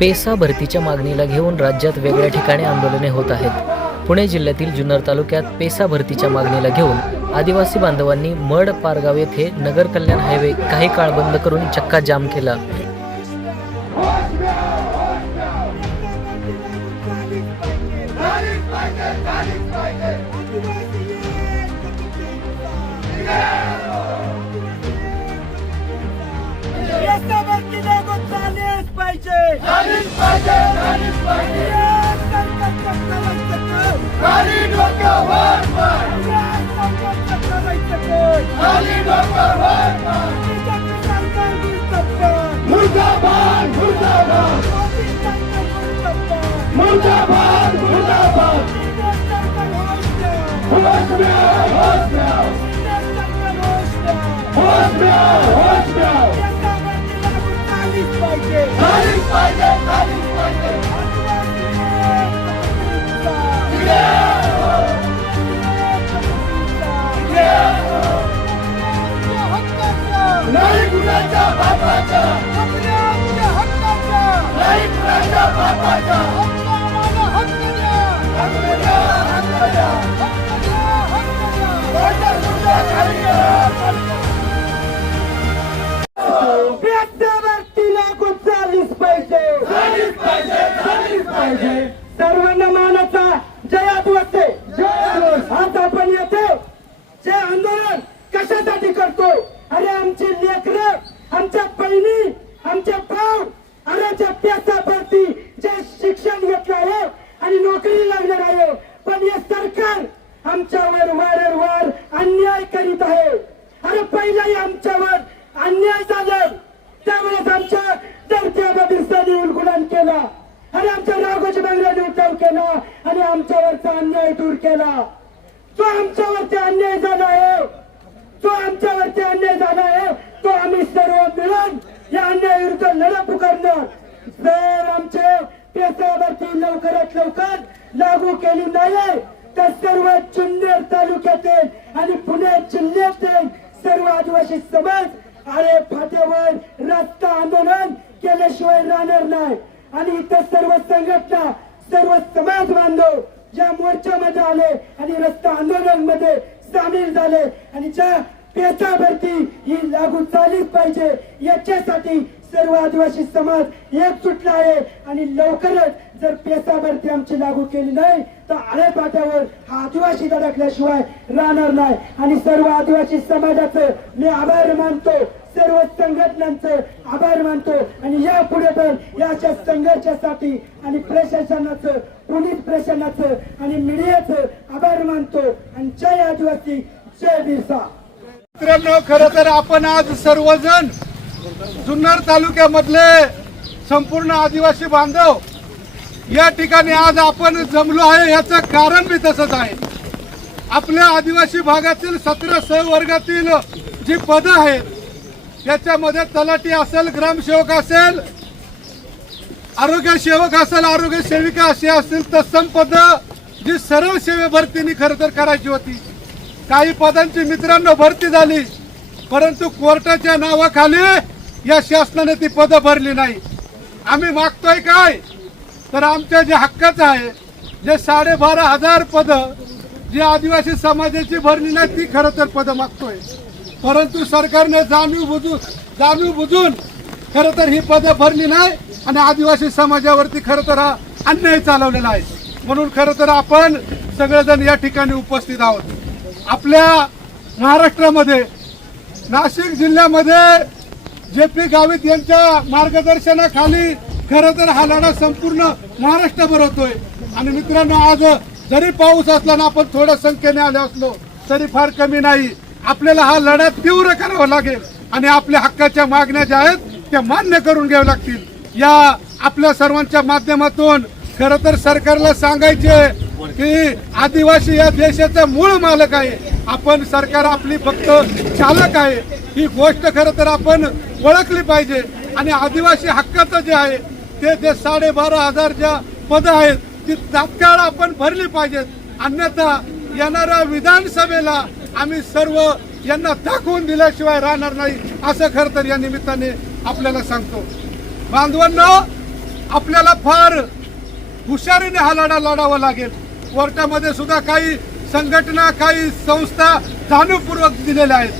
PESA भरतीच्या मागणीला घेऊन राज्यात वेगळ्या ठिकाणी आंदोलने होत आहेत. पुणे जिल्ह्यातील जुन्नर तालुक्यात पेसा भरतीच्या मागणीला घेऊन आदिवासी बांधवांनी मड पारगाव येथे नगर कल्याण हायवे काही काळ बंद करून चक्का जाम केला. झालीच पाहिजे झालीच बहिणी आमच्या भाऊ अरे जे पेसावरती जे शिक्षण घेतलं आहे आणि नोकरी लागणार आहे. पण हे सरकार आमच्यावर वारंवार अन्याय करीत आहे. अरे पहिलाही आमच्यावर अन्याय झाले. त्यावेळेस आमच्या धरत्या बिरसाने उलगुडण केला. आणि आमच्या राघोजी बांगल्याने उठाव केला आणि आमच्यावरचा अन्याय दूर केला. जो आमच्यावरती अन्याय झाला आहे जो आमच्यावरती अन्याय झाला आहे पेशावरती लवकरात लवकर लागू केली नाही तर सर्व जुन्नर तालुक्यातील आणि पुणे जिल्ह्यातील सर्व आदिवासी समाज आळे फाट्यावर रस्ता आंदोलन केल्याशिवाय राहणार नाही. आणि इतर सर्व संघटना सर्व समाज बांधव ज्या मोर्चामध्ये आले आणि रस्ता आंदोलनमध्ये सामील झाले आणि ज्या पेचा भरती ही लागू झालीच पाहिजे याच्यासाठी सर्व आदिवासी समाज एक सुटला आहे. आणि लवकरच जर पेसा भरती आमची लागू केली नाही तर आळे पाट्यावर हा आदिवासी धडकल्याशिवाय राहणार नाही. आणि सर्व आदिवासी समाजाचं मी आभार मानतो. सर्व संघटनांचं आभार मानतो. आणि या पुढे पण याच्या संघर्षासाठी आणि प्रशासनाचं पोलीस प्रशासनाचं आणि मीडियाचं आभार मानतो. आणि जय आदिवासी जय बिरसा. मित्रांनो खर तर आपण आज सर्वजण जुन्नर तालुक्यामधले संपूर्ण आदिवासी बांधव या ठिकाणी आज आपण जमलो आहे याचं कारण बी तसंच आहे. आपल्या आदिवासी भागातील सतरा स वर्गातील जी पदं आहेत त्याच्यामध्ये तलाठी असेल ग्रामसेवक असेल आरोग्य सेवक असेल आरोग्य सेविका असे असतील तत्सम पद जी सरळ सेवे भरतीने खरं तर करायची होती. काही पदांची मित्रांनो भरती झाली. परंतु कोर्टाच्या नावाखाली या शासनाने ती पदं भरली नाही. आम्ही मागतोय काय? तर आमच्या जे हक्काचं आहे जे साडेबारा हजार पदं जी आदिवासी समाजाची भरली नाही ती खरं तर पदं मागतोय. परंतु सरकारने जाणीव बुजून जाणीव बुजून खरं तर ही पदं भरली नाही आणि आदिवासी समाजावरती खरं तर हा अन्याय चालवलेला आहे. म्हणून खरं तर आपण सगळेजण या ठिकाणी उपस्थित आहोत. आपल्या महाराष्ट्रामध्ये नाशिक जिल्ह्यामध्ये जे पी गावित यांच्या मार्गदर्शनाखाली खरं तर हा लढा संपूर्ण महाराष्ट्रभर होतोय. आणि मित्रांनो आज जरी पाऊस असला ना आपण थोड्या संख्येने आले असलो तरी फार कमी नाही. आपल्याला हा लढा तीव्र करावा लागेल. आणि आपल्या हक्काच्या मागण्या ज्या आहेत त्या मान्य करून घ्याव्या लागतील. या आपल्या सर्वांच्या माध्यमातून खरं तर सरकारला सांगायचे की आदिवासी या देशाचा मूळ मालक आहे. आपण सरकार आपली फक्त चालक आहे. ही गोष्ट खरं तर आपण ओळखली पाहिजे. आणि आदिवासी हक्काचं जे आहे ते जे साडेबारा हजार ज्या पदं आहेत ती तात्काळ आपण भरली पाहिजेत. अन्यथा येणाऱ्या विधानसभेला आम्ही सर्व यांना दाखवून दिल्याशिवाय राहणार नाही असं खरं तर या निमित्ताने आपल्याला सांगतो. बांधवांना आपल्याला फार हुशारीने हा लढा लढावा लागेल. कोर्टामध्ये सुद्धा काही संघटना काही संस्था जाणीवपूर्वक दिलेल्या आहेत.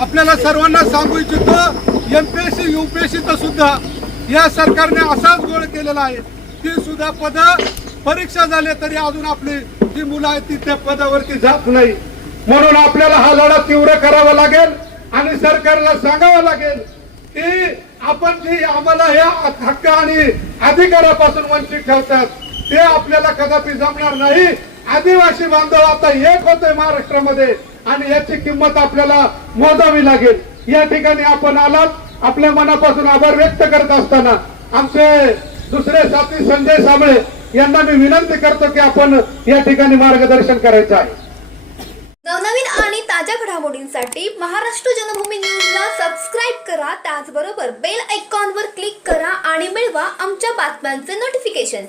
आपल्याला सर्वांना सांगू इच्छितो M P S C U P S सीचं सुद्धा या सरकारने असाच गोळ केलेला आहे. ती सुद्धा पद परीक्षा झाली तरी अजून आपली जी मुलं आहेत ती त्या पदावरती जात नाही. म्हणून आपल्याला हा लढा तीव्र करावा लागेल आणि सरकारला सांगावं लागेल की आपण जी आम्हाला या हक्क आणि अधिकारापासून वंचित ठेवतात ते आपल्याला कदापि जमणार नाही. आदिवासी बांधव आता एक होतोय महाराष्ट्रामध्ये आणि याची किंमत आपल्याला मोजावी लागेल. या ठिकाणी आपण आलात आपल्या मनापासून आभार व्यक्त करत असताना आमचे दुसरे साथी संजय साबळे यांना मी विनंती करतो की आपण या ठिकाणी मार्गदर्शन करायचं आहे. नवनवीन आणि ताज्या घडामोडींसाठी महाराष्ट्र जनभूमी न्यूजला सबस्क्राईब करा. त्याचबरोबर बेल आयकॉनवर क्लिक करा आणि मिळवा आमच्या बातम्यांचे नोटिफिकेशन